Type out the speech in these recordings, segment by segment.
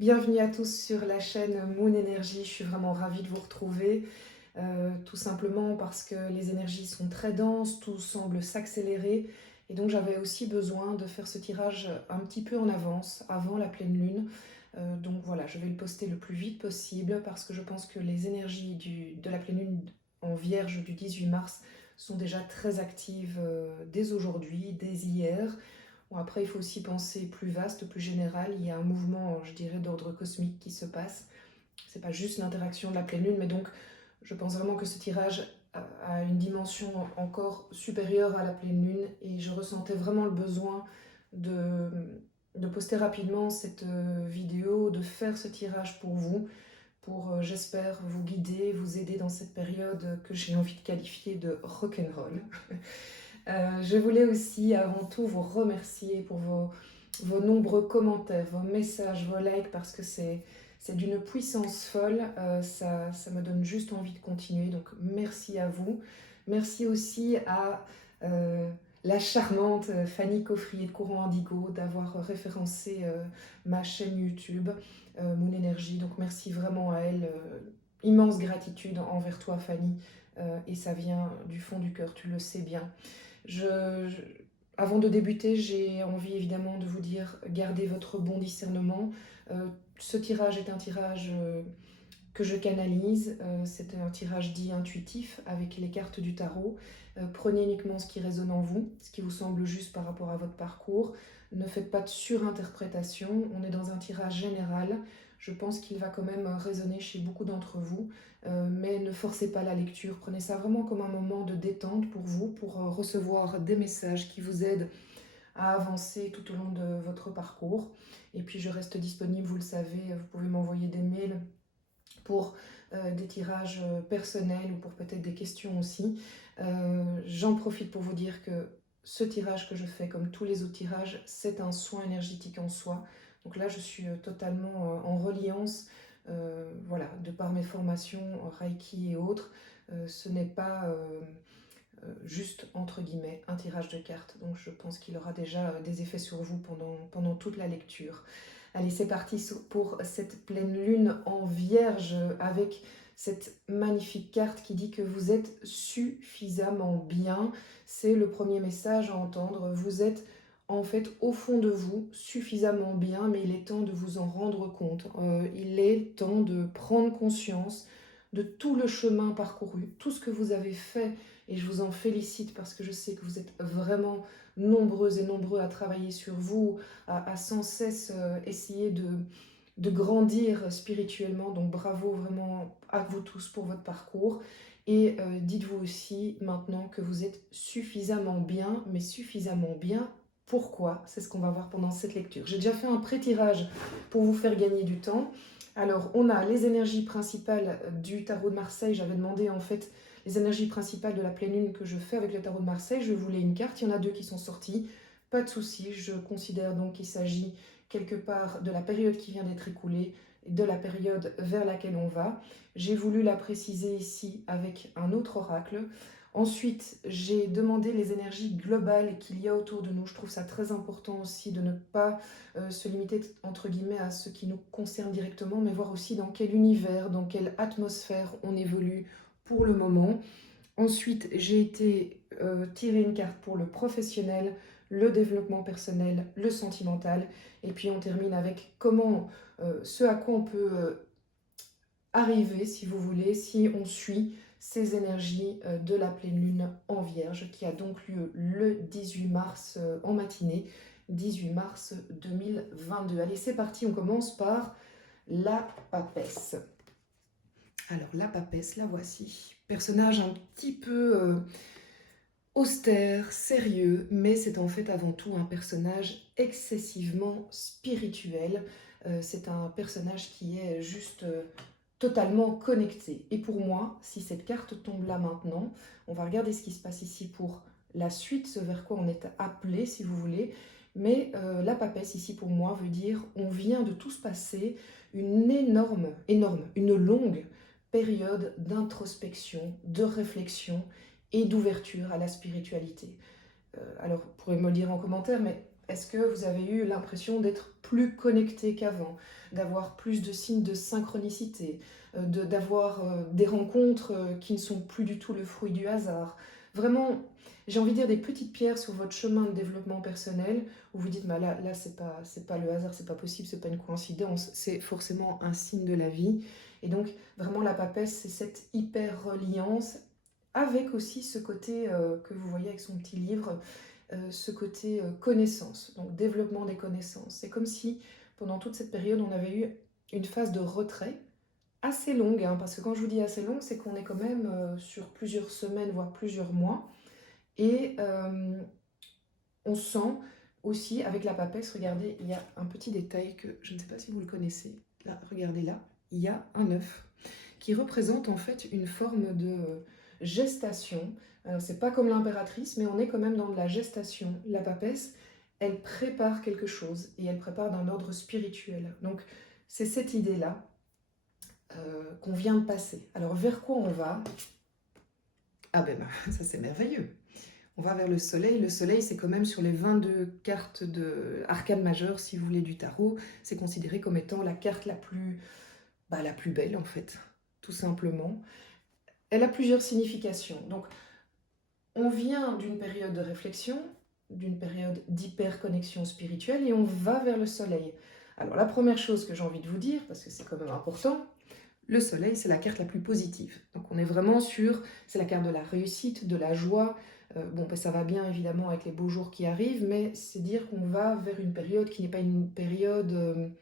Bienvenue à tous sur la chaîne Moon Energy. Je suis vraiment ravie de vous retrouver, tout simplement parce que les énergies sont très denses, tout semble s'accélérer et donc j'avais aussi besoin de faire ce tirage un petit peu en avance, avant la pleine lune. Donc voilà, je vais le poster le plus vite possible parce que je pense que les énergies de la pleine lune en Vierge du 18 mars sont déjà très actives dès aujourd'hui, dès hier. Bon, après, il faut aussi penser plus vaste, plus général. Il y a un mouvement, je dirais, d'ordre cosmique qui se passe. C'est pas juste l'interaction de la pleine lune, mais donc je pense vraiment que ce tirage a une dimension encore supérieure à la pleine lune et je ressentais vraiment le besoin de, de poster rapidement cette vidéo, de faire ce tirage pour, j'espère, vous guider, vous aider dans cette période que j'ai envie de qualifier de rock'n'roll. Je voulais aussi avant tout vous remercier pour vos nombreux commentaires, vos messages, vos likes, parce que c'est d'une puissance folle. Ça me donne juste envie de continuer. Donc merci à vous. Merci aussi à la charmante Fanny Coffrier de Courant Indigo d'avoir référencé ma chaîne YouTube, Moon Energy. Donc merci vraiment à elle. Immense gratitude envers toi, Fanny. Et ça vient du fond du cœur, tu le sais bien. Je- je- Avant de débuter, j'ai envie évidemment de vous dire, gardez votre bon discernement. Euh, Ce tirage est un tirage que je canalise. C'est un tirage dit intuitif avec les cartes du tarot. Prenez uniquement ce qui résonne en vous, ce qui vous semble juste par rapport à votre parcours. Ne faites pas de surinterprétation. On est dans un tirage général. Je pense qu'il va quand même résonner chez beaucoup d'entre vous, mais ne forcez pas la lecture. Prenez ça vraiment comme un moment de détente pour vous, pour recevoir des messages qui vous aident à avancer tout au long de votre parcours. Et puis je reste disponible, vous le savez, vous pouvez m'envoyer des mails pour des tirages personnels ou pour peut-être des questions aussi. J'en profite pour vous dire que ce tirage que je fais, comme tous les autres tirages, c'est un soin énergétique en soi. Donc là, je suis totalement en reliance, voilà, de par mes formations, Reiki et autres. Ce n'est pas juste, entre guillemets, un tirage de cartes. Donc je pense qu'il aura déjà des effets sur vous pendant toute la lecture. Allez, c'est parti pour cette pleine lune en Vierge avec cette magnifique carte qui dit que vous êtes suffisamment bien. C'est le premier message à entendre. Vous êtes en fait au fond de vous suffisamment bien, mais il est temps de vous en rendre compte. Il est temps de prendre conscience de tout le chemin parcouru, tout ce que vous avez fait, et je vous en félicite parce que je sais que vous êtes vraiment nombreuses et nombreux à travailler sur vous, à sans cesse essayer de grandir spirituellement. Donc bravo vraiment à vous tous pour votre parcours. Et dites-vous aussi maintenant que vous êtes suffisamment bien, mais suffisamment bien. Pourquoi? C'est ce qu'on va voir pendant cette lecture. J'ai déjà fait un pré-tirage pour vous faire gagner du temps. Alors, on a les énergies principales du tarot de Marseille. J'avais demandé en fait les énergies principales de la pleine lune que je fais avec le tarot de Marseille. Je voulais une carte, il y en a deux qui sont sorties. Pas de souci, je considère donc qu'il s'agit quelque part de la période qui vient d'être écoulée, de la période vers laquelle on va. J'ai voulu la préciser ici avec un autre oracle. Ensuite, j'ai demandé les énergies globales qu'il y a autour de nous. Je trouve ça très important aussi de ne pas se limiter entre guillemets à ce qui nous concerne directement, mais voir aussi dans quel univers, dans quelle atmosphère on évolue pour le moment. Ensuite, j'ai été tirer une carte pour le professionnel, le développement personnel, le sentimental. Et puis on termine avec comment, ce à quoi on peut arriver, si vous voulez, si on suit ces énergies de la pleine lune en Vierge, qui a donc lieu le 18 mars en matinée, 18 mars 2022. Allez, c'est parti, on commence par la papesse. Alors, la papesse, la voici. Personnage un petit peu austère, sérieux, mais c'est en fait avant tout un personnage excessivement spirituel. C'est un personnage qui est juste totalement connecté. Et pour moi, si cette carte tombe là maintenant, on va regarder ce qui se passe ici pour la suite, ce vers quoi on est appelé, si vous voulez. Mais la papesse ici pour moi veut dire on vient de tous passer une une longue période d'introspection, de réflexion et d'ouverture à la spiritualité. Alors, vous pourrez me le dire en commentaire, mais Est-ce que vous avez eu l'impression d'être plus connecté qu'avant, d'avoir plus de signes de synchronicité, d'avoir des rencontres qui ne sont plus du tout le fruit du hasard? Vraiment, j'ai envie de dire des petites pierres sur votre chemin de développement personnel où vous dites, bah là c'est pas le hasard, c'est pas possible, c'est pas une coïncidence, c'est forcément un signe de la vie. Et donc, vraiment, la papesse, c'est cette hyper reliance avec aussi ce côté que vous voyez avec son petit livre, ce côté connaissance, donc développement des connaissances. C'est comme si pendant toute cette période, on avait eu une phase de retrait assez longue, hein, parce que quand je vous dis assez longue, c'est qu'on est quand même sur plusieurs semaines, voire plusieurs mois, et on sent aussi avec la papesse, regardez, il y a un petit détail que je ne sais pas si vous le connaissez. Là, regardez là, il y a un œuf qui représente en fait une forme de gestation. Alors, c'est pas comme l'impératrice, mais on est quand même dans de la gestation. La papesse, elle prépare quelque chose et elle prépare d'un ordre spirituel. Donc, c'est cette idée-là qu'on vient de passer. Alors, vers quoi on va? Ah ben, ça c'est merveilleux. On va vers le soleil. Le soleil, c'est quand même sur les 22 cartes de arcane majeure, si vous voulez, du tarot. C'est considéré comme étant la carte la plus belle, en fait, tout simplement. Elle a plusieurs significations. Donc, on vient d'une période de réflexion, d'une période d'hyper-connexion spirituelle, et on va vers le soleil. Alors, la première chose que j'ai envie de vous dire, parce que c'est quand même important, le soleil, c'est la carte la plus positive. Donc, on est vraiment sur, c'est la carte de la réussite, de la joie. Bon, ben, ça va bien évidemment avec les beaux jours qui arrivent, mais c'est dire qu'on va vers une période qui n'est pas une période...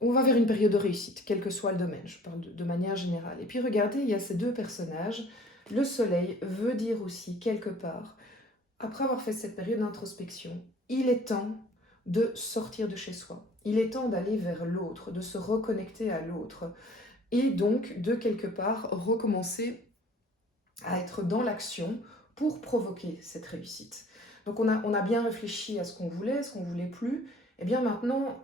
on va vers une période de réussite, quel que soit le domaine, je parle de manière générale. Et puis regardez, il y a ces deux personnages. Le soleil veut dire aussi, quelque part, après avoir fait cette période d'introspection, il est temps de sortir de chez soi. Il est temps d'aller vers l'autre, de se reconnecter à l'autre. Et donc, de quelque part, recommencer à être dans l'action pour provoquer cette réussite. Donc on a bien réfléchi à ce qu'on voulait plus. Et bien maintenant,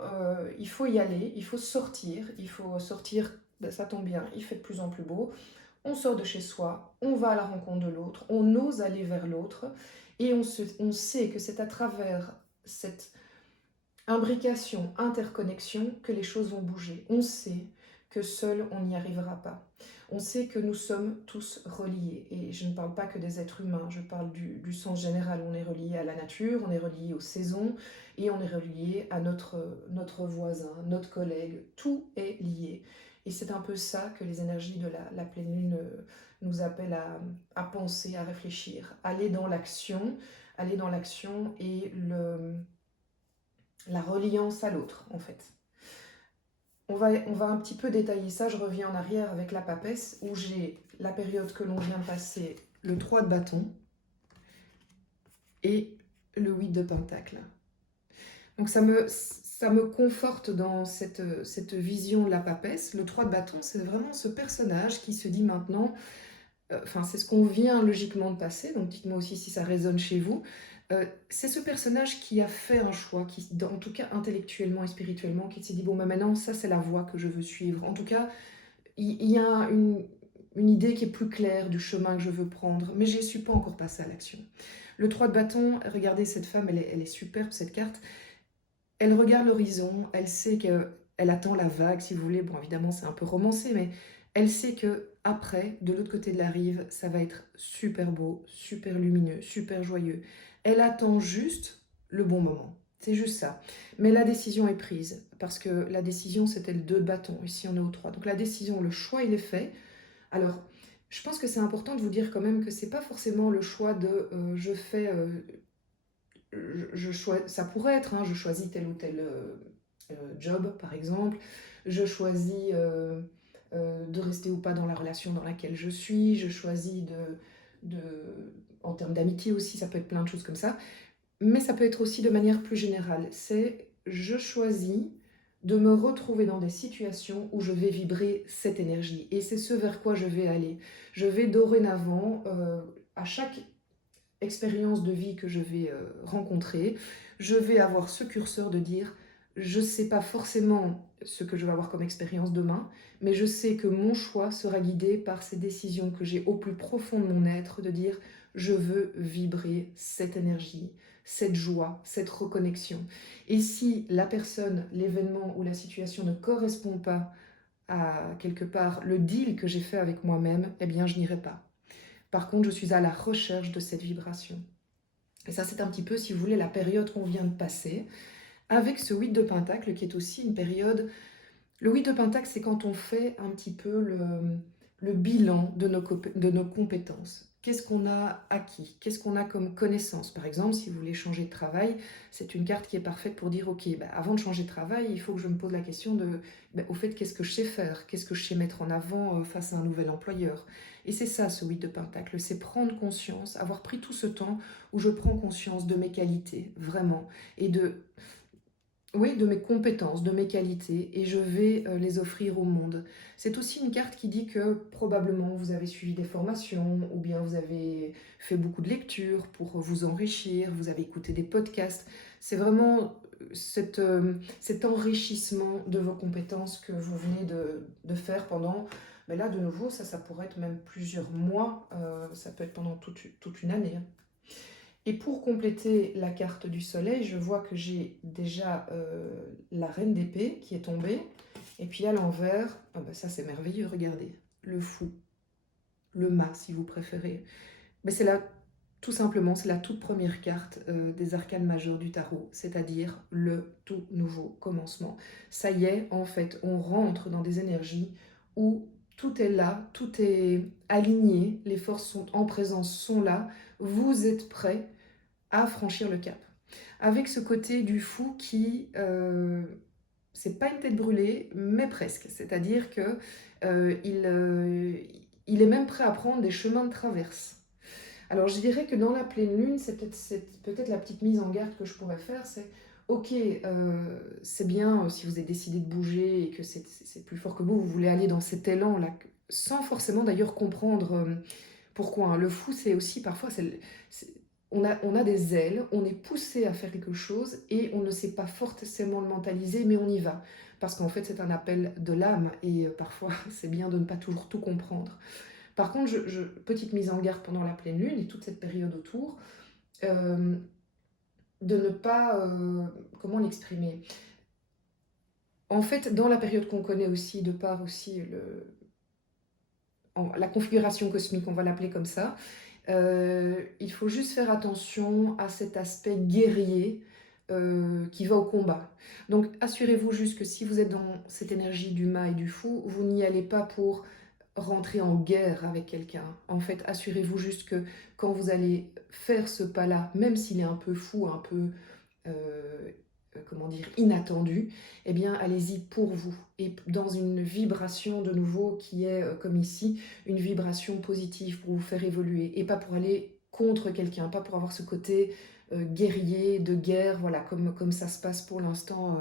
il faut y aller, il faut sortir, ben, ça tombe bien, il fait de plus en plus beau. On sort de chez soi, on va à la rencontre de l'autre, on ose aller vers l'autre, et on sait que c'est à travers cette imbrication, interconnexion, que les choses vont bouger. On sait que seul, on n'y arrivera pas. On sait que nous sommes tous reliés. Et je ne parle pas que des êtres humains, je parle du sens général. On est relié à la nature, on est relié aux saisons, et on est relié à notre voisin, notre collègue. Tout est lié. Et c'est un peu ça que les énergies de la pleine lune nous appellent à penser, à réfléchir. Aller dans l'action et la reliance à l'autre, en fait. On va un petit peu détailler ça, je reviens en arrière avec la papesse, où j'ai la période que l'on vient de passer, le 3 de bâton et le 8 de pentacle. Donc ça me conforte dans cette vision de la papesse. Le 3 de bâton, c'est vraiment ce personnage qui se dit maintenant, enfin c'est ce qu'on vient logiquement de passer, donc dites-moi aussi si ça résonne chez vous. C'est ce personnage qui a fait un choix, qui, en tout cas intellectuellement et spirituellement, qui s'est dit, bon, bah maintenant, ça c'est la voie que je veux suivre. En tout cas, il y a une idée qui est plus claire du chemin que je veux prendre, mais je ne suis pas encore passée à l'action. Le 3 de bâton, regardez cette femme, elle est superbe, cette carte. Elle regarde l'horizon, elle sait qu'elle attend la vague, si vous voulez. Bon, évidemment, c'est un peu romancé, mais elle sait que après, de l'autre côté de la rive, ça va être super beau, super lumineux, super joyeux. Elle attend juste le bon moment. C'est juste ça. Mais la décision est prise, parce que la décision, c'était le 2 de bâton. Ici, on est au 3. Donc la décision, le choix, il est fait. Alors, je pense que c'est important de vous dire quand même que c'est pas forcément le choix de je fais ça pourrait être, hein, je choisis tel ou tel job, par exemple, je choisis de rester ou pas dans la relation dans laquelle je suis, je choisis de en termes d'amitié aussi, ça peut être plein de choses comme ça, mais ça peut être aussi de manière plus générale. C'est je choisis de me retrouver dans des situations où je vais vibrer cette énergie, et c'est ce vers quoi je vais aller. Je vais dorénavant, à chaque expérience de vie que je vais rencontrer, je vais avoir ce curseur de dire, je ne sais pas forcément ce que je vais avoir comme expérience demain, mais je sais que mon choix sera guidé par ces décisions que j'ai au plus profond de mon être, de dire, je veux vibrer cette énergie, cette joie, cette reconnexion. Et si la personne, l'événement ou la situation ne correspond pas à quelque part le deal que j'ai fait avec moi-même, eh bien je n'irai pas. Par contre, je suis à la recherche de cette vibration. Et ça, c'est un petit peu, si vous voulez, la période qu'on vient de passer, avec ce 8 de Pentacle qui est aussi une période. Le 8 de Pentacle, c'est quand on fait un petit peu le bilan de nos compétences. Qu'est-ce qu'on a acquis? Qu'est-ce qu'on a comme connaissance? Par exemple, si vous voulez changer de travail, c'est une carte qui est parfaite pour dire, ok, bah, avant de changer de travail, il faut que je me pose la question de, bah, au fait, qu'est-ce que je sais faire? Qu'est-ce que je sais mettre en avant face à un nouvel employeur? Et c'est ça, ce 8 de Pentacle, c'est prendre conscience, avoir pris tout ce temps où je prends conscience de mes qualités, vraiment, et de oui, de mes compétences, de mes qualités, et je vais les offrir au monde. C'est aussi une carte qui dit que probablement vous avez suivi des formations, ou bien vous avez fait beaucoup de lectures pour vous enrichir, vous avez écouté des podcasts. C'est vraiment cet enrichissement de vos compétences que vous venez de faire pendant, mais là de nouveau, ça pourrait être même plusieurs mois, ça peut être pendant toute une année, hein. Et pour compléter la carte du soleil, je vois que j'ai déjà la reine d'épée qui est tombée. Et puis à l'envers, ah bah ça c'est merveilleux, regardez, le fou, le mât si vous préférez. Mais c'est là, tout simplement, c'est la toute première carte des arcanes majeures du tarot, c'est-à-dire le tout nouveau commencement. Ça y est, en fait, on rentre dans des énergies où tout est là, tout est aligné, les forces sont en présence, sont là, vous êtes prêts à franchir le cap. Avec ce côté du fou qui, c'est pas une tête brûlée, mais presque. C'est-à-dire que il est même prêt à prendre des chemins de traverse. Alors je dirais que dans la pleine lune, c'est peut-être la petite mise en garde que je pourrais faire, c'est ok, c'est bien si vous avez décidé de bouger et que c'est plus fort que vous voulez aller dans cet élan-là, sans forcément d'ailleurs comprendre pourquoi, hein. Le fou, c'est aussi parfois, c'est- on a des ailes, on est poussé à faire quelque chose et on ne sait pas forcément le mentaliser, mais on y va. Parce qu'en fait, c'est un appel de l'âme et parfois, c'est bien de ne pas toujours tout comprendre. Par contre, petite mise en garde pendant la pleine lune et toute cette période autour, euh, de ne pas, comment l'exprimer? En fait, dans la période qu'on connaît aussi, de par aussi la configuration cosmique, on va l'appeler comme ça, il faut juste faire attention à cet aspect guerrier qui va au combat. Donc assurez-vous juste que si vous êtes dans cette énergie du mât et du fou, vous n'y allez pas pour rentrer en guerre avec quelqu'un. En fait, assurez-vous juste que quand vous allez faire ce pas-là, même s'il est un peu fou, un peu euh, comment dire, inattendu, eh bien allez-y pour vous et dans une vibration de nouveau qui est comme ici, une vibration positive pour vous faire évoluer et pas pour aller contre quelqu'un, pas pour avoir ce côté guerrier, de guerre, voilà, comme ça se passe pour l'instant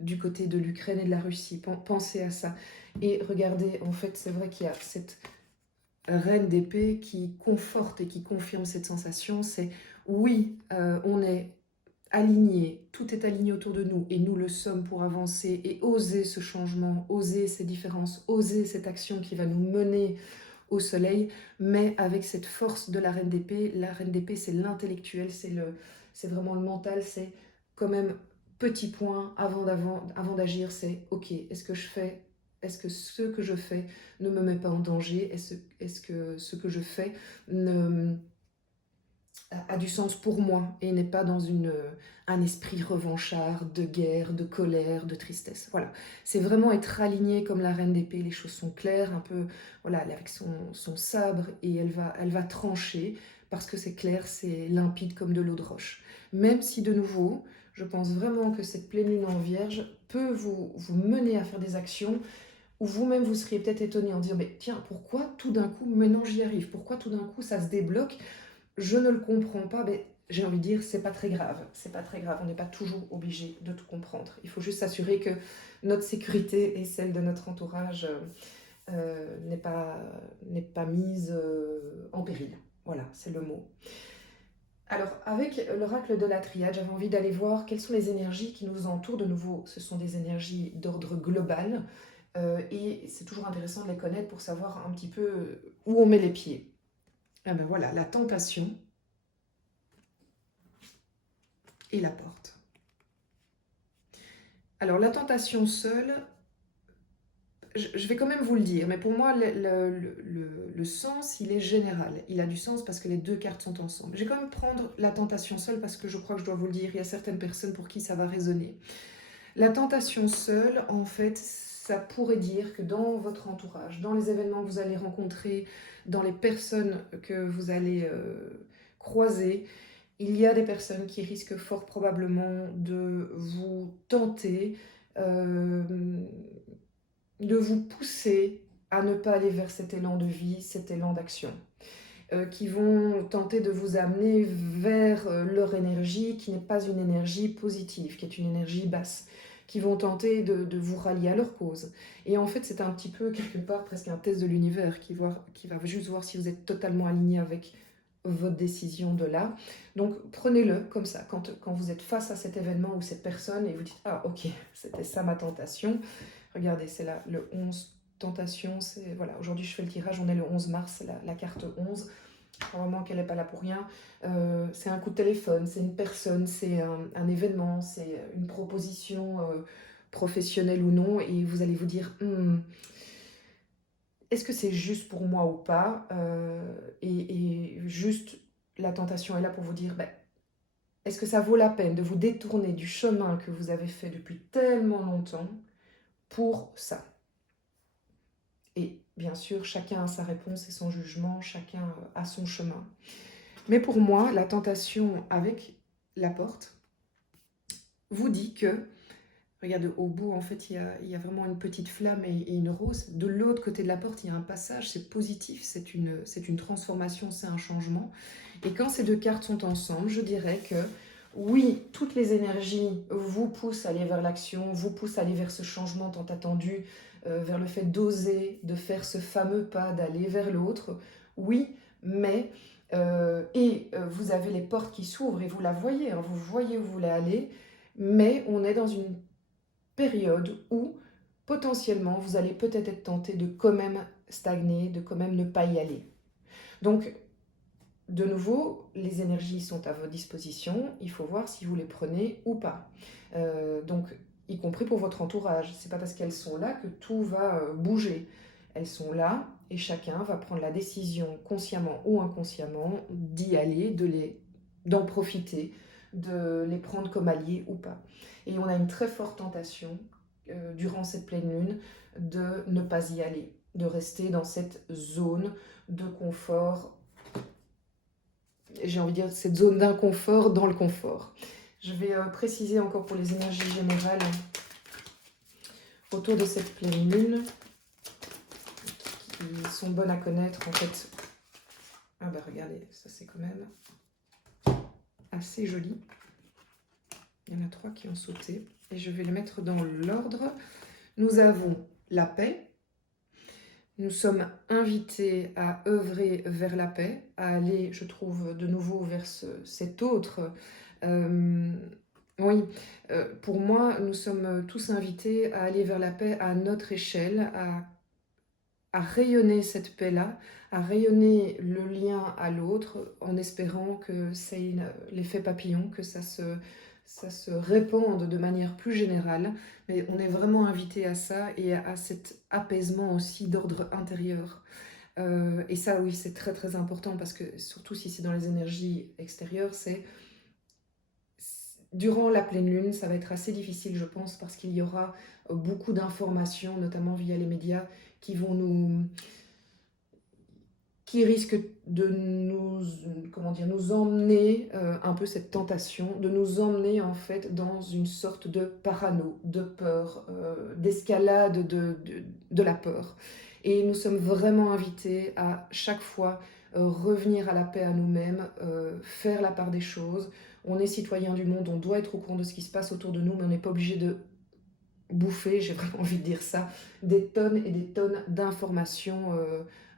du côté de l'Ukraine et de la Russie. Pensez à ça. Et regardez, en fait, c'est vrai qu'il y a cette reine d'épée qui conforte et qui confirme cette sensation, c'est oui, on est aligné, tout est aligné autour de nous et nous le sommes pour avancer et oser ce changement, oser ces différences, oser cette action qui va nous mener au soleil, mais avec cette force de la reine d'épée. La reine d'épée, c'est l'intellectuel, c'est vraiment le mental, c'est quand même petit point avant d'agir, c'est ok, est-ce que ce que je fais ne me met pas en danger, est-ce que ce que je fais ne a du sens pour moi et n'est pas dans un esprit revanchard de guerre, de colère, de tristesse. Voilà, c'est vraiment être aligné comme la reine d'épée, les choses sont claires, un peu, voilà, elle est avec son sabre et elle va trancher parce que c'est clair, c'est limpide comme de l'eau de roche. Même si de nouveau, je pense vraiment que cette pleine lune en vierge peut vous mener à faire des actions où vous-même vous seriez peut-être étonné en disant, mais tiens, pourquoi tout d'un coup, maintenant j'y arrive, pourquoi tout d'un coup ça se débloque, je ne le comprends pas, mais j'ai envie de dire, c'est pas très grave. C'est pas très grave, on n'est pas toujours obligé de tout comprendre. Il faut juste s'assurer que notre sécurité et celle de notre entourage n'est pas mise en péril. Voilà, c'est le mot. Alors, avec l'oracle de la triade, j'avais envie d'aller voir quelles sont les énergies qui nous entourent. De nouveau, ce sont des énergies d'ordre global. Et c'est toujours intéressant de les connaître pour savoir un petit peu où on met les pieds. Ah ben voilà, la tentation, et la porte. Alors la tentation seule, je vais quand même vous le dire, mais pour moi le sens, il est général. Il a du sens parce que les deux cartes sont ensemble. Je vais quand même prendre la tentation seule parce que je crois que je dois vous le dire, il y a certaines personnes pour qui ça va résonner. La tentation seule, en fait, ça pourrait dire que dans votre entourage, dans les événements que vous allez rencontrer, dans les personnes que vous allez croiser, il y a des personnes qui risquent fort probablement de vous tenter, euh, de vous pousser à ne pas aller vers cet élan de vie, cet élan d'action. Qui vont tenter de vous amener vers leur énergie, qui n'est pas une énergie positive, qui est une énergie basse, qui vont tenter de vous rallier à leur cause. Et en fait, c'est un petit peu, quelque part, presque un test de l'univers qui va juste voir si vous êtes totalement aligné avec votre décision de là. Donc, prenez-le comme ça, quand vous êtes face à cet événement ou cette personne, et vous dites « Ah, ok, c'était ça ma tentation ». Regardez, c'est là le 11 tentation, c'est voilà, aujourd'hui je fais le tirage, on est le 11 mars, la carte 11. Vraiment qu'elle n'est pas là pour rien. C'est un coup de téléphone, c'est une personne, c'est un événement, c'est une proposition professionnelle ou non, et vous allez vous dire est-ce que c'est juste pour moi ou pas et juste la tentation est là pour vous dire ben, est-ce que ça vaut la peine de vous détourner du chemin que vous avez fait depuis tellement longtemps pour ça? Et bien sûr, chacun a sa réponse et son jugement, chacun a son chemin. Mais pour moi, la tentation avec la porte vous dit que, regardez, au bout, en fait, il y a vraiment une petite flamme et une rose. De l'autre côté de la porte, il y a un passage, c'est positif, c'est une transformation, c'est un changement. Et quand ces deux cartes sont ensemble, je dirais que oui, toutes les énergies vous poussent à aller vers l'action, vous poussent à aller vers ce changement tant attendu, vers le fait d'oser, de faire ce fameux pas, d'aller vers l'autre. Oui, mais vous avez les portes qui s'ouvrent et vous la voyez, hein, vous voyez où vous voulez aller, mais on est dans une période où potentiellement vous allez peut-être être tenté de quand même stagner, de quand même ne pas y aller. Donc, de nouveau, les énergies sont à votre disposition, il faut voir si vous les prenez ou pas. Donc, y compris pour votre entourage, c'est pas parce qu'elles sont là que tout va bouger. Elles sont là et chacun va prendre la décision, consciemment ou inconsciemment, d'y aller, d'en profiter, de les prendre comme alliés ou pas. Et on a une très forte tentation, durant cette pleine lune, de ne pas y aller, de rester dans cette zone de confort, j'ai envie de dire cette zone d'inconfort dans le confort. Je vais préciser encore pour les énergies générales autour de cette pleine lune, qui sont bonnes à connaître en fait. Ah bah regardez, ça c'est quand même assez joli. Il y en a 3 qui ont sauté et je vais les mettre dans l'ordre. Nous avons la paix. Nous sommes invités à œuvrer vers la paix, à aller, je trouve, de nouveau vers cet autre. Oui, pour moi, nous sommes tous invités à aller vers la paix à notre échelle, à rayonner cette paix-là, à rayonner le lien à l'autre, en espérant que c'est l'effet papillon, que ça se répande de manière plus générale. Mais on est vraiment invité à ça et à cet apaisement aussi d'ordre intérieur. Et ça, oui, c'est très très important parce que surtout si c'est dans les énergies extérieures, durant la pleine lune, ça va être assez difficile, je pense, parce qu'il y aura beaucoup d'informations, notamment via les médias, qui risquent de nous emmener, un peu cette tentation, de nous emmener en fait dans une sorte de parano, de peur, d'escalade de la peur. Et nous sommes vraiment invités à chaque fois revenir à la paix à nous-mêmes, faire la part des choses. On est citoyen du monde, on doit être au courant de ce qui se passe autour de nous, mais on n'est pas obligé de bouffer, j'ai vraiment envie de dire ça, des tonnes et des tonnes d'informations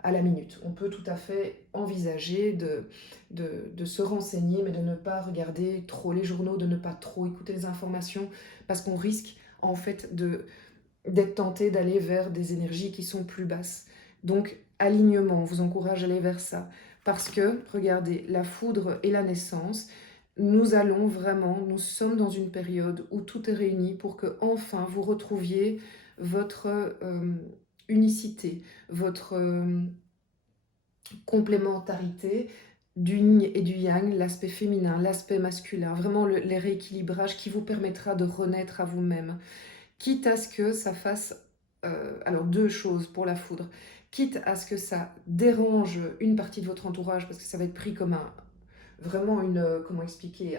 à la minute. On peut tout à fait envisager de se renseigner, mais de ne pas regarder trop les journaux, de ne pas trop écouter les informations, parce qu'on risque en fait d'être tenté d'aller vers des énergies qui sont plus basses. Donc, alignement, on vous encourage à aller vers ça. Parce que, regardez, la foudre et la naissance, nous sommes dans une période où tout est réuni pour que enfin vous retrouviez votre unicité, votre complémentarité du yin et du yang, l'aspect féminin, l'aspect masculin, vraiment les rééquilibrages qui vous permettra de renaître à vous-même. Quitte à ce que ça fasse, alors 2 choses pour la foudre, quitte à ce que ça dérange une partie de votre entourage parce que ça va être pris comme un vraiment une, comment expliquer?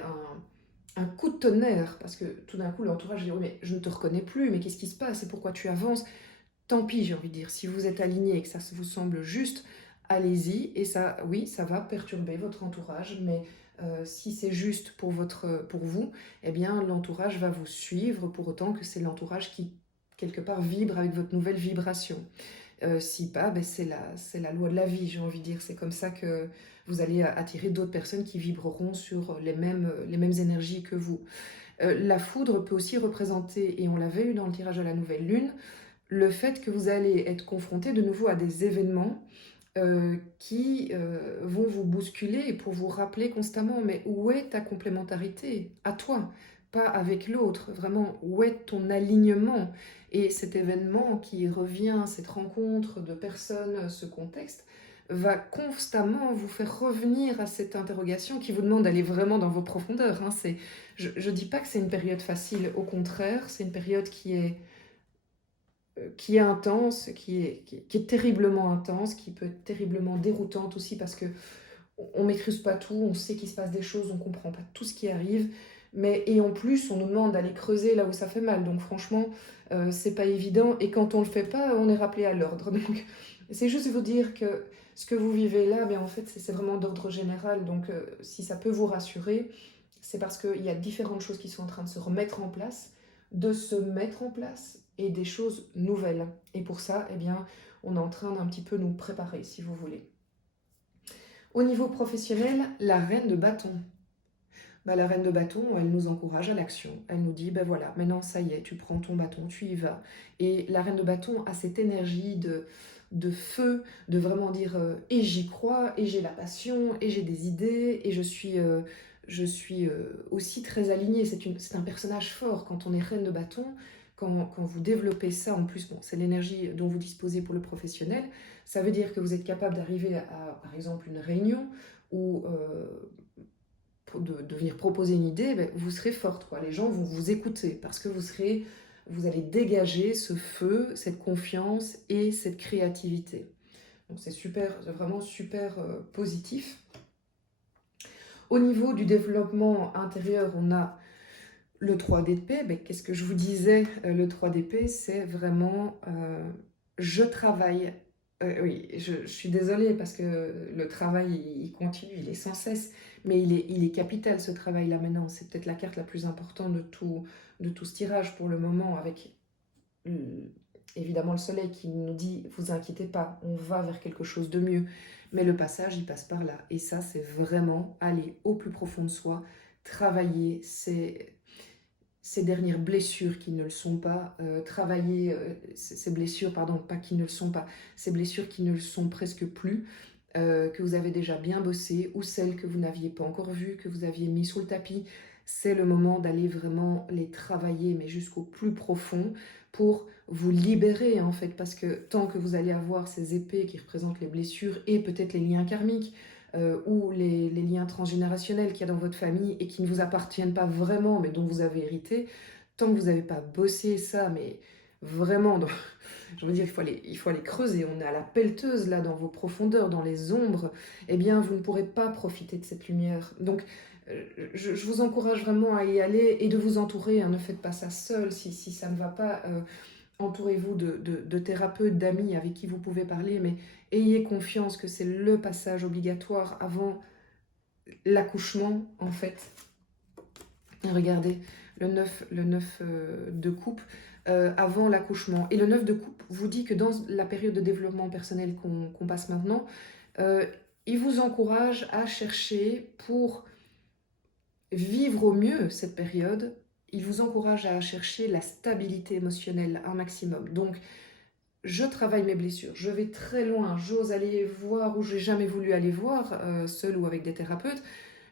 Un coup de tonnerre parce que tout d'un coup l'entourage dit: «Oui mais je ne te reconnais plus, mais qu'est-ce qui se passe et pourquoi tu avances?» Tant pis, j'ai envie de dire, si vous êtes aligné et que ça vous semble juste, allez-y et ça, oui, ça va perturber votre entourage, mais si c'est juste pour vous, eh bien l'entourage va vous suivre pour autant que c'est l'entourage qui, quelque part, vibre avec votre nouvelle vibration. Si pas, ben c'est la loi de la vie, j'ai envie de dire. C'est comme ça que vous allez attirer d'autres personnes qui vibreront sur les mêmes énergies que vous. La foudre peut aussi représenter, et on l'avait eu dans le tirage de la nouvelle lune, le fait que vous allez être confronté de nouveau à des événements qui vont vous bousculer et pour vous rappeler constamment, mais où est ta complémentarité? À toi, pas avec l'autre. Vraiment, où est ton alignement? Et cet événement qui revient, cette rencontre de personnes, ce contexte, va constamment vous faire revenir à cette interrogation qui vous demande d'aller vraiment dans vos profondeurs, hein. Je dis pas que c'est une période facile, au contraire, c'est une période qui est intense, qui est terriblement intense, qui peut être terriblement déroutante aussi parce que on maîtrise pas tout, on sait qu'il se passe des choses, on comprend pas tout ce qui arrive, mais et en plus, on nous demande d'aller creuser là où ça fait mal. Donc franchement, c'est pas évident et quand on le fait pas, on est rappelé à l'ordre. Donc c'est juste vous dire que ce que vous vivez là, en fait, c'est vraiment d'ordre général. Donc si ça peut vous rassurer, c'est parce qu'il y a différentes choses qui sont en train de se remettre en place, de se mettre en place et des choses nouvelles. Et pour ça, eh bien, on est en train d'un petit peu nous préparer, si vous voulez. Au niveau professionnel, la reine de bâton. La reine de bâton, elle nous encourage à l'action. Elle nous dit, ben voilà, maintenant ça y est, tu prends ton bâton, tu y vas. Et la reine de bâton a cette énergie de feu, de vraiment dire, et j'y crois, et j'ai la passion, et j'ai des idées, et je suis aussi très alignée. C'est un personnage fort quand on est reine de bâton. Quand vous développez ça, en plus, bon, c'est l'énergie dont vous disposez pour le professionnel, ça veut dire que vous êtes capable d'arriver à, par exemple, une réunion où de venir proposer une idée, vous serez forte, quoi. Les gens vont vous écouter parce que vous allez dégager ce feu, cette confiance et cette créativité. Donc c'est super, c'est vraiment super positif. Au niveau du développement intérieur, on a le 3 d'épée. Qu'est-ce que je vous disais? Le 3 d'épée, c'est vraiment je travaille. Oui, je suis désolée parce que le travail, il continue, il est sans cesse, mais il est capital ce travail-là maintenant. C'est peut-être la carte la plus importante de tout ce tirage pour le moment, avec évidemment le soleil qui nous dit vous inquiétez pas, on va vers quelque chose de mieux. Mais le passage, il passe par là. Et ça, c'est vraiment aller au plus profond de soi, travailler ces dernières blessures qui ne le sont pas, travailler ces blessures, pardon, pas qui ne le sont pas, ces blessures qui ne le sont presque plus, que vous avez déjà bien bossé, ou celles que vous n'aviez pas encore vues, que vous aviez mis sous le tapis. C'est le moment d'aller vraiment les travailler, mais jusqu'au plus profond, pour vous libérer en fait, parce que tant que vous allez avoir ces épées qui représentent les blessures et peut-être les liens karmiques, ou les liens transgénérationnels qu'il y a dans votre famille et qui ne vous appartiennent pas vraiment, mais dont vous avez hérité, tant que vous n'avez pas bossé ça, mais vraiment, je veux dire, il faut aller creuser, on est à la pelleteuse là, dans vos profondeurs, dans les ombres, eh bien, vous ne pourrez pas profiter de cette lumière. Donc, je vous encourage vraiment à y aller et de vous entourer, hein, ne faites pas ça seul si ça ne va pas. Entourez-vous de thérapeutes, d'amis avec qui vous pouvez parler, mais ayez confiance que c'est le passage obligatoire avant l'accouchement, en fait. Et regardez, le neuf de coupe, avant l'accouchement. Et le 9 de coupe vous dit que dans la période de développement personnel qu'on passe maintenant, euh, il vous encourage à chercher pour vivre au mieux cette période. Il vous encourage à chercher la stabilité émotionnelle un maximum. Donc, je travaille mes blessures, je vais très loin, j'ose aller voir où j'ai jamais voulu aller voir, seule ou avec des thérapeutes,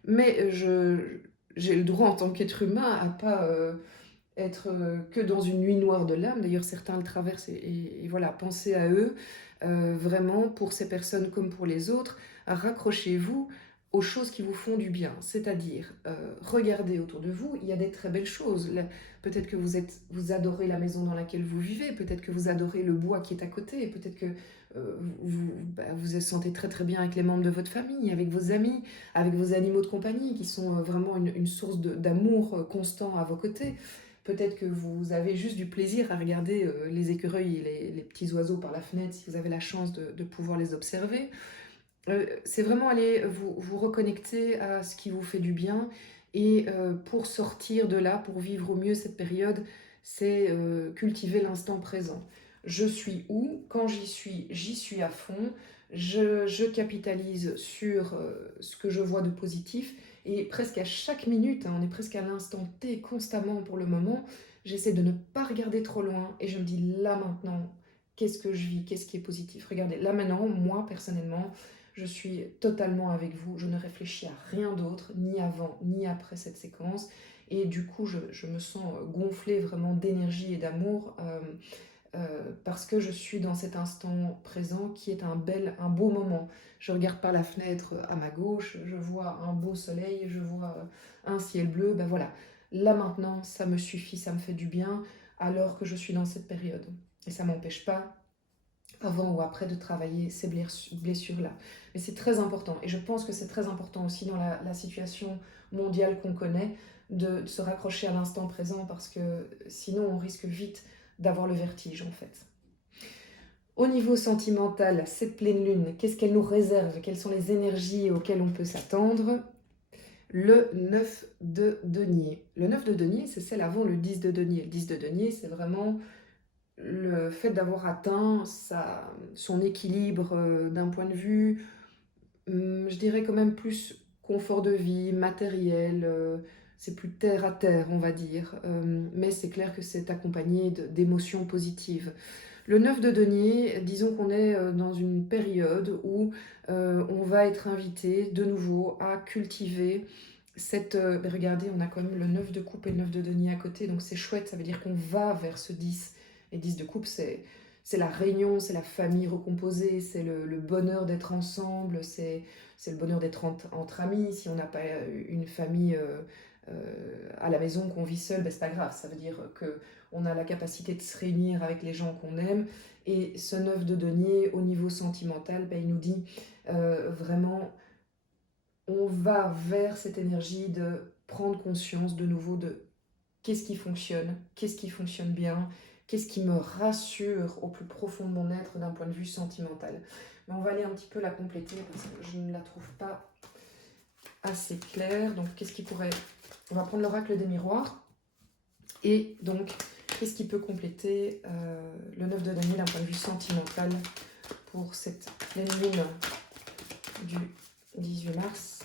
mais j'ai le droit en tant qu'être humain à pas être que dans une nuit noire de l'âme. D'ailleurs, certains le traversent et voilà, pensez à eux, vraiment pour ces personnes comme pour les autres, raccrochez-vous aux choses qui vous font du bien. C'est-à-dire, regardez autour de vous, il y a des très belles choses. Peut-être que vous adorez la maison dans laquelle vous vivez, peut-être que vous adorez le bois qui est à côté, peut-être que vous vous sentez très très bien avec les membres de votre famille, avec vos amis, avec vos animaux de compagnie qui sont vraiment une source d'amour constant à vos côtés. Peut-être que vous avez juste du plaisir à regarder les écureuils et les petits oiseaux par la fenêtre si vous avez la chance de pouvoir les observer. C'est vraiment aller vous reconnecter à ce qui vous fait du bien et pour sortir de là, pour vivre au mieux cette période, c'est cultiver l'instant présent. Je suis où? Quand j'y suis à fond. Je capitalise sur ce que je vois de positif et presque à chaque minute, hein, on est presque à l'instant T constamment pour le moment, j'essaie de ne pas regarder trop loin et je me dis là maintenant, qu'est-ce que je vis? Qu'est-ce qui est positif? Regardez, là maintenant, moi personnellement, je suis totalement avec vous, je ne réfléchis à rien d'autre, ni avant, ni après cette séquence. Et du coup, je me sens gonflée vraiment d'énergie et d'amour parce que je suis dans cet instant présent qui est un beau moment. Je regarde par la fenêtre à ma gauche, je vois un beau soleil, je vois un ciel bleu. Ben voilà, là maintenant, ça me suffit, ça me fait du bien alors que je suis dans cette période. Et ça ne m'empêche pas avant ou après de travailler ces blessures-là. Mais c'est très important, et je pense que c'est très important aussi dans la situation mondiale qu'on connaît, de se raccrocher à l'instant présent, parce que sinon on risque vite d'avoir le vertige en fait. Au niveau sentimental, cette pleine lune, qu'est-ce qu'elle nous réserve? Quelles sont les énergies auxquelles on peut s'attendre? Le 9 de denier. Le 9 de denier, c'est celle avant le 10 de denier. Le 10 de denier, c'est vraiment le fait d'avoir atteint son équilibre d'un point de vue, je dirais quand même plus confort de vie, matériel, c'est plus terre à terre, on va dire. Mais c'est clair que c'est accompagné d'émotions positives. Le 9 de denier, disons qu'on est dans une période où on va être invité de nouveau à cultiver regardez, on a quand même le 9 de coupe et le 9 de denier à côté, donc c'est chouette, ça veut dire qu'on va vers ce 10. Et 10 de coupe, c'est la réunion, c'est la famille recomposée, c'est le bonheur d'être ensemble, c'est le bonheur d'être entre amis. Si on n'a pas une famille à la maison, qu'on vit seul, ben c'est pas grave, ça veut dire qu'on a la capacité de se réunir avec les gens qu'on aime. Et ce 9 de denier, au niveau sentimental, ben, il nous dit vraiment, on va vers cette énergie de prendre conscience de nouveau de qu'est-ce qui fonctionne bien, qu'est-ce qui me rassure au plus profond de mon être d'un point de vue sentimental. Mais on va aller un petit peu la compléter parce que je ne la trouve pas assez claire. Donc qu'est-ce qui pourrait... On va prendre l'oracle des miroirs. Et donc, qu'est-ce qui peut compléter le 9 de denier d'un point de vue sentimental pour cette pleine lune du 18 mars?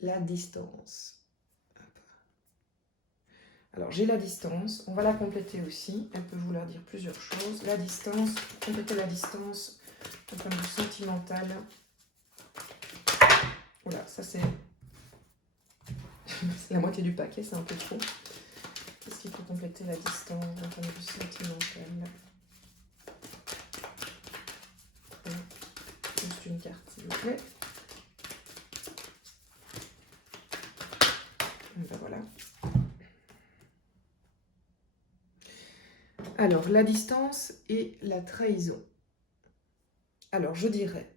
La distance. Alors, j'ai la distance, on va la compléter aussi, elle peut vouloir dire plusieurs choses. La distance, compléter la distance d'un point de vue sentimental. Voilà, ça c'est la moitié du paquet, c'est un peu trop. Qu'est-ce qu'il faut compléter la distance d'un point de vue sentimental? Juste une carte, s'il vous plaît. Et ben voilà. Alors, la distance et la trahison. Alors, je dirais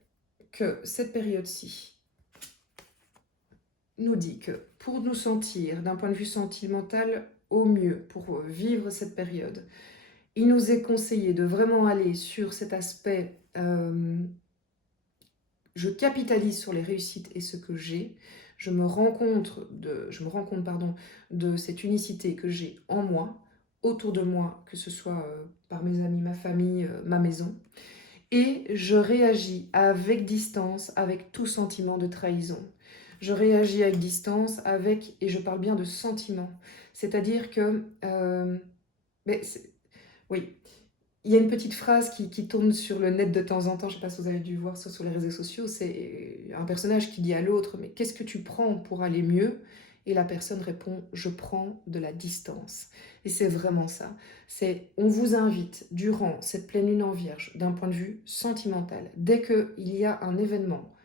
que cette période-ci nous dit que pour nous sentir d'un point de vue sentimental au mieux, pour vivre cette période, il nous est conseillé de vraiment aller sur cet aspect je capitalise sur les réussites et ce que j'ai, je me rends compte, de cette unicité que j'ai en moi, autour de moi, que ce soit par mes amis, ma famille, ma maison, et je réagis avec distance, avec tout sentiment de trahison. Je réagis avec distance, et je parle bien de sentiment, c'est-à-dire que, mais oui, il y a une petite phrase qui tourne sur le net de temps en temps, je ne sais pas si vous avez dû voir ça sur les réseaux sociaux, c'est un personnage qui dit à l'autre: «Mais qu'est-ce que tu prends pour aller mieux?» Et la personne répond: «Je prends de la distance». Et c'est vraiment ça. C'est on vous invite durant cette pleine lune en Vierge, d'un point de vue sentimental, dès qu'il y a un événement,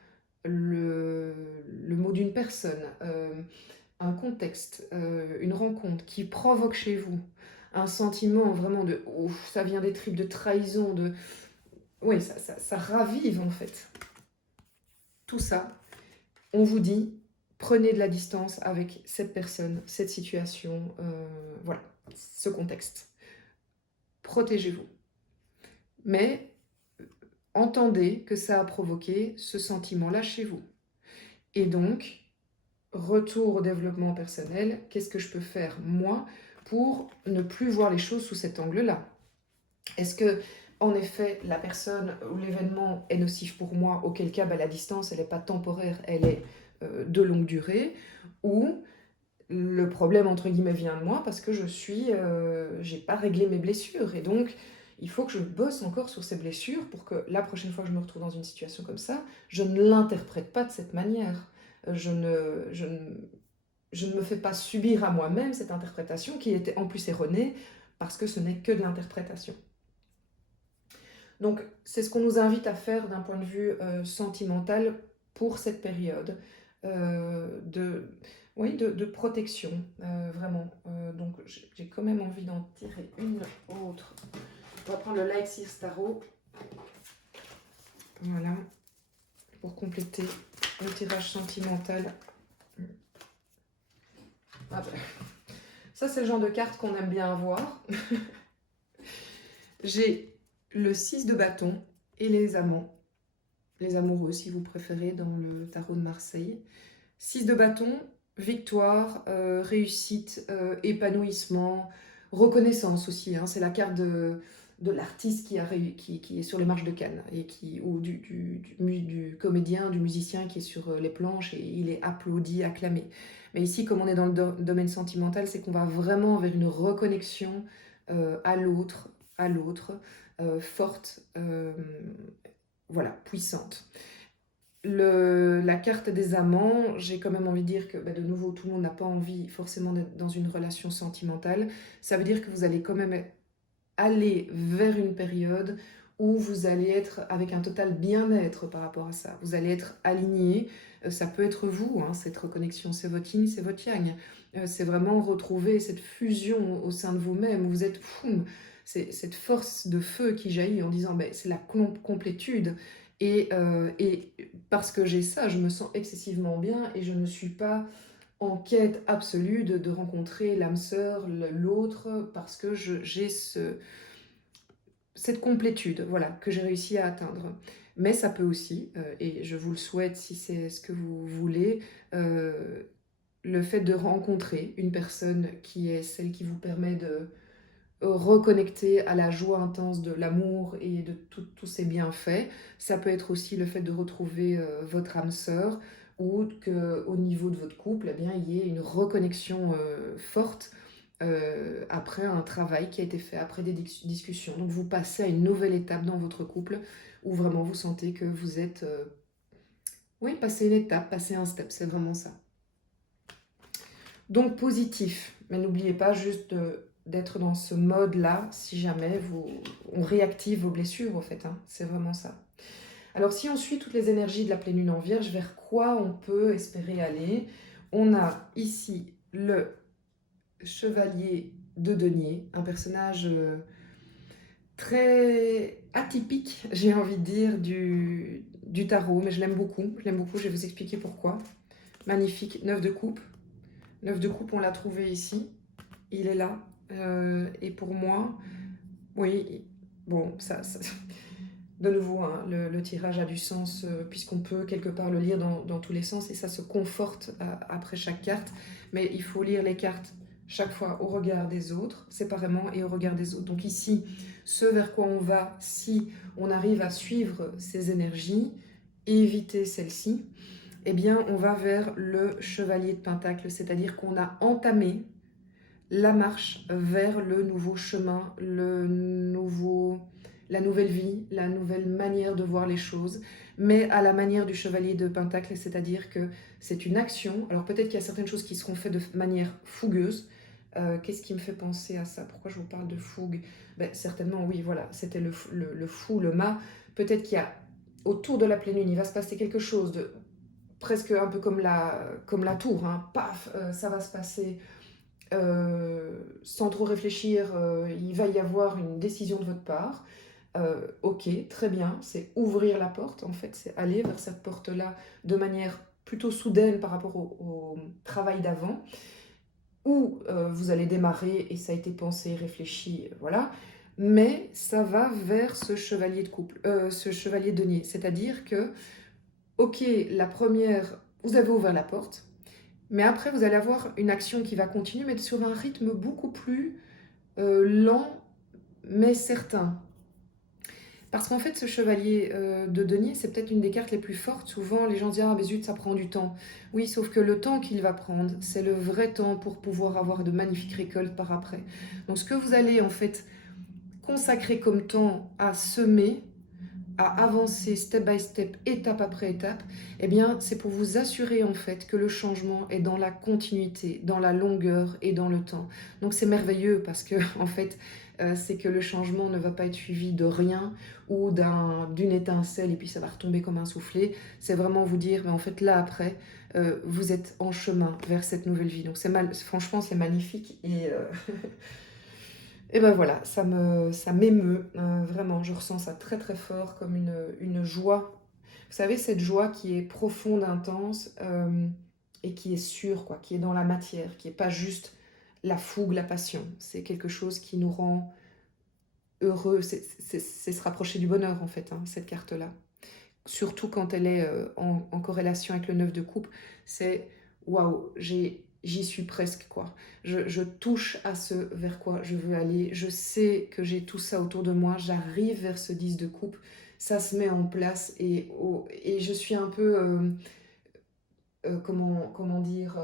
le le mot d'une personne, un contexte, une rencontre qui provoque chez vous un sentiment vraiment de: «Ouf, ça vient des tripes, de trahison, de» oui, ça ravive en fait. Tout ça, on vous dit: «Prenez de la distance avec cette personne, cette situation, voilà, ce contexte. Protégez-vous». Mais entendez que ça a provoqué ce sentiment-là chez vous. Et donc, retour au développement personnel, qu'est-ce que je peux faire moi pour ne plus voir les choses sous cet angle-là? Est-ce que, en effet, la personne ou l'événement est nocif pour moi, auquel cas bah, la distance, elle n'est pas temporaire, elle est de longue durée, ou le problème, entre guillemets, vient de moi parce que j'ai pas réglé mes blessures. Et donc, il faut que je bosse encore sur ces blessures pour que la prochaine fois que je me retrouve dans une situation comme ça, je ne l'interprète pas de cette manière. Je ne me fais pas subir à moi-même cette interprétation qui était en plus erronée parce que ce n'est que de l'interprétation. Donc, c'est ce qu'on nous invite à faire d'un point de vue sentimental pour cette période de, oui, de protection, vraiment. Donc, j'ai quand même envie d'en tirer une autre. On va prendre le Light Sears Tarot. Voilà, pour compléter le tirage sentimental. Ah ben, ça, c'est le genre de carte qu'on aime bien avoir. J'ai le 6 de bâton et les amants. Les amoureux, si vous préférez, dans le tarot de Marseille. 6 de bâton, victoire, réussite, épanouissement, reconnaissance aussi. Hein, c'est la carte de l'artiste qui est sur les marches de Cannes, et ou du comédien, du musicien qui est sur les planches et il est applaudi, acclamé. Mais ici, comme on est dans le domaine sentimental, c'est qu'on va vraiment vers une reconnexion à l'autre, forte, voilà, puissante. La carte des amants, j'ai quand même envie de dire que, bah, de nouveau, tout le monde n'a pas envie forcément d'être dans une relation sentimentale. Ça veut dire que vous allez quand même aller vers une période où vous allez être avec un total bien-être par rapport à ça. Vous allez être aligné. Ça peut être vous, hein, cette reconnexion. C'est votre yin, c'est votre yang. C'est vraiment retrouver cette fusion au sein de vous-même où vous êtes foum. C'est cette force de feu qui jaillit en disant ben, c'est la complétude. Et parce que j'ai ça, je me sens excessivement bien et je ne suis pas en quête absolue de rencontrer l'âme sœur, l'autre, parce que j'ai cette complétude, voilà, que j'ai réussi à atteindre. Mais ça peut aussi, et je vous le souhaite si c'est ce que vous voulez, le fait de rencontrer une personne qui est celle qui vous permet de reconnecter à la joie intense de l'amour et de tous ses bienfaits. Ça peut être aussi le fait de retrouver votre âme sœur, ou qu'au niveau de votre couple, eh bien, il y ait une reconnexion forte après un travail qui a été fait, après des discussions. Donc vous passez à une nouvelle étape dans votre couple où vraiment vous sentez que vous êtes, oui, passé une étape, passé un step, c'est vraiment ça. Donc positif, mais n'oubliez pas juste d'être dans ce mode-là si jamais on réactive vos blessures, en fait, hein, c'est vraiment ça. Alors si on suit toutes les énergies de la pleine lune en Vierge, vers quoi on peut espérer aller? On a ici le chevalier de denier, un personnage très atypique, j'ai envie de dire, du tarot, mais je l'aime beaucoup, je vais vous expliquer pourquoi. Magnifique, 9 de coupe. 9 de coupe, on l'a trouvé ici, il est là, et pour moi, oui, bon, de nouveau, hein, le tirage a du sens, puisqu'on peut quelque part le lire dans tous les sens, et ça se conforte après chaque carte, mais il faut lire les cartes chaque fois au regard des autres, séparément, et au regard des autres. Donc ici, ce vers quoi on va, si on arrive à suivre ces énergies, éviter celles-ci, eh bien, on va vers le chevalier de Pentacle, c'est-à-dire qu'on a entamé la marche vers le nouveau chemin, la nouvelle vie, la nouvelle manière de voir les choses, mais à la manière du chevalier de Pentacle, c'est-à-dire que c'est une action. Alors peut-être qu'il y a certaines choses qui seront faites de manière fougueuse. Qu'est-ce qui me fait penser à ça? Pourquoi je vous parle de fougue? Ben, certainement, oui, voilà, c'était le fou, le mât. Peut-être qu'il y a, autour de la pleine lune, il va se passer quelque chose de presque un peu comme la tour, hein. Paf, ça va se passer sans trop réfléchir, il va y avoir une décision de votre part. Ok, très bien, c'est ouvrir la porte, en fait, c'est aller vers cette porte-là de manière plutôt soudaine par rapport au travail d'avant, où vous allez démarrer et ça a été pensé, réfléchi, voilà. Mais ça va vers ce chevalier de couple, ce chevalier de denier. C'est-à-dire que, ok, la première, vous avez ouvert la porte, mais après, vous allez avoir une action qui va continuer, mais sur un rythme beaucoup plus lent, mais certain. Parce qu'en fait, ce chevalier de denier, c'est peut-être une des cartes les plus fortes. Souvent, les gens disent: ah, mais zut, ça prend du temps. Oui, sauf que le temps qu'il va prendre, c'est le vrai temps pour pouvoir avoir de magnifiques récoltes par après. Donc, ce que vous allez en fait consacrer comme temps à semer, à avancer step by step, étape après étape, eh bien, c'est pour vous assurer en fait que le changement est dans la continuité, dans la longueur et dans le temps. Donc c'est merveilleux parce que en fait, c'est que le changement ne va pas être suivi de rien ou d'une étincelle et puis ça va retomber comme un soufflet. C'est vraiment vous dire, mais en fait là après, vous êtes en chemin vers cette nouvelle vie. Donc franchement, c'est magnifique et ben voilà, ça m'émeut, vraiment, je ressens ça très très fort comme une joie. Vous savez, cette joie qui est profonde, intense, et qui est sûre, quoi, qui est dans la matière, qui est pas juste la fougue, la passion. C'est quelque chose qui nous rend heureux, c'est se rapprocher du bonheur en fait, hein, cette carte-là. Surtout quand elle est en corrélation avec le 9 de coupe, c'est waouh, j'y suis presque quoi. Je touche à ce vers quoi je veux aller. Je sais que j'ai tout ça autour de moi. J'arrive vers ce 10 de coupe. Ça se met en place et je suis un peu, comment dire,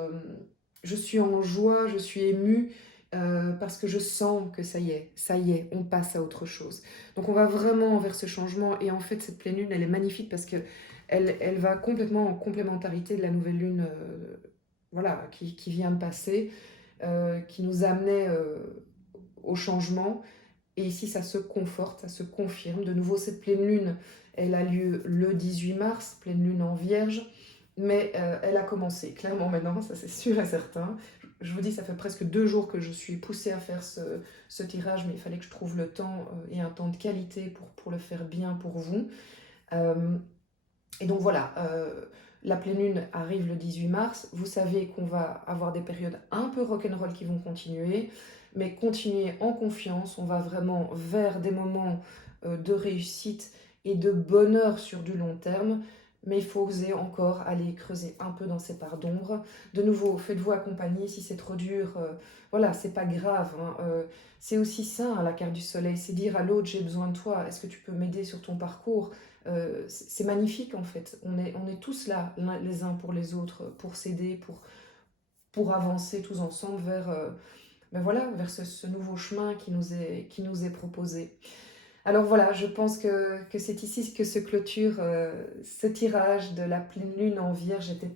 je suis en joie, je suis émue parce que je sens que ça y est, on passe à autre chose. Donc on va vraiment vers ce changement et en fait cette pleine lune, elle est magnifique parce que elle va complètement en complémentarité de la nouvelle lune voilà, qui vient de passer, qui nous amenait au changement. Et ici, ça se conforte, ça se confirme. De nouveau, cette pleine lune, elle a lieu le 18 mars, pleine lune en Vierge, mais elle a commencé, clairement maintenant, ça c'est sûr et certain. Je vous dis, ça fait presque 2 jours que je suis poussée à faire ce tirage, mais il fallait que je trouve le temps et un temps de qualité pour le faire bien pour vous. Euh, et donc voilà, la pleine lune arrive le 18 mars. Vous savez qu'on va avoir des périodes un peu rock'n'roll qui vont continuer, mais continuer en confiance. On va vraiment vers des moments de réussite et de bonheur sur du long terme. Mais il faut oser encore aller creuser un peu dans ces parts d'ombre. De nouveau, faites-vous accompagner. Si c'est trop dur, voilà, c'est pas grave, hein. C'est aussi ça, hein, la carte du soleil. C'est dire à l'autre, j'ai besoin de toi. Est-ce que tu peux m'aider sur ton parcours? C'est magnifique en fait. On est tous là, les uns pour les autres, pour s'aider, pour avancer tous ensemble vers, ben voilà, vers ce nouveau chemin qui nous est proposé. Alors voilà, je pense que c'est ici que se clôture ce tirage de la pleine lune en Vierge. J'étais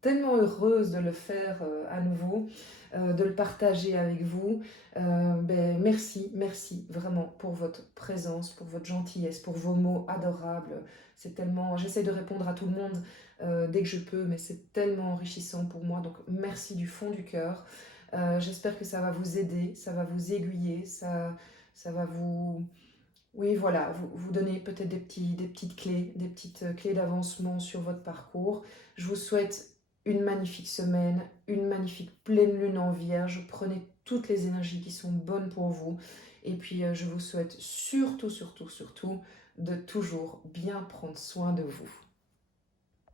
tellement heureuse de le faire à nouveau, de le partager avec vous. Ben, merci, merci vraiment pour votre présence, pour votre gentillesse, pour vos mots adorables. C'est tellement, j'essaie de répondre à tout le monde dès que je peux, mais c'est tellement enrichissant pour moi. Donc merci du fond du cœur. J'espère que ça va vous aider, ça va vous aiguiller, ça va vous, oui, voilà, vous donner peut-être des petites clés, des petites clés d'avancement sur votre parcours. Je vous souhaite une magnifique semaine, une magnifique pleine lune en Vierge. Prenez toutes les énergies qui sont bonnes pour vous. Et puis, je vous souhaite surtout, surtout, surtout de toujours bien prendre soin de vous.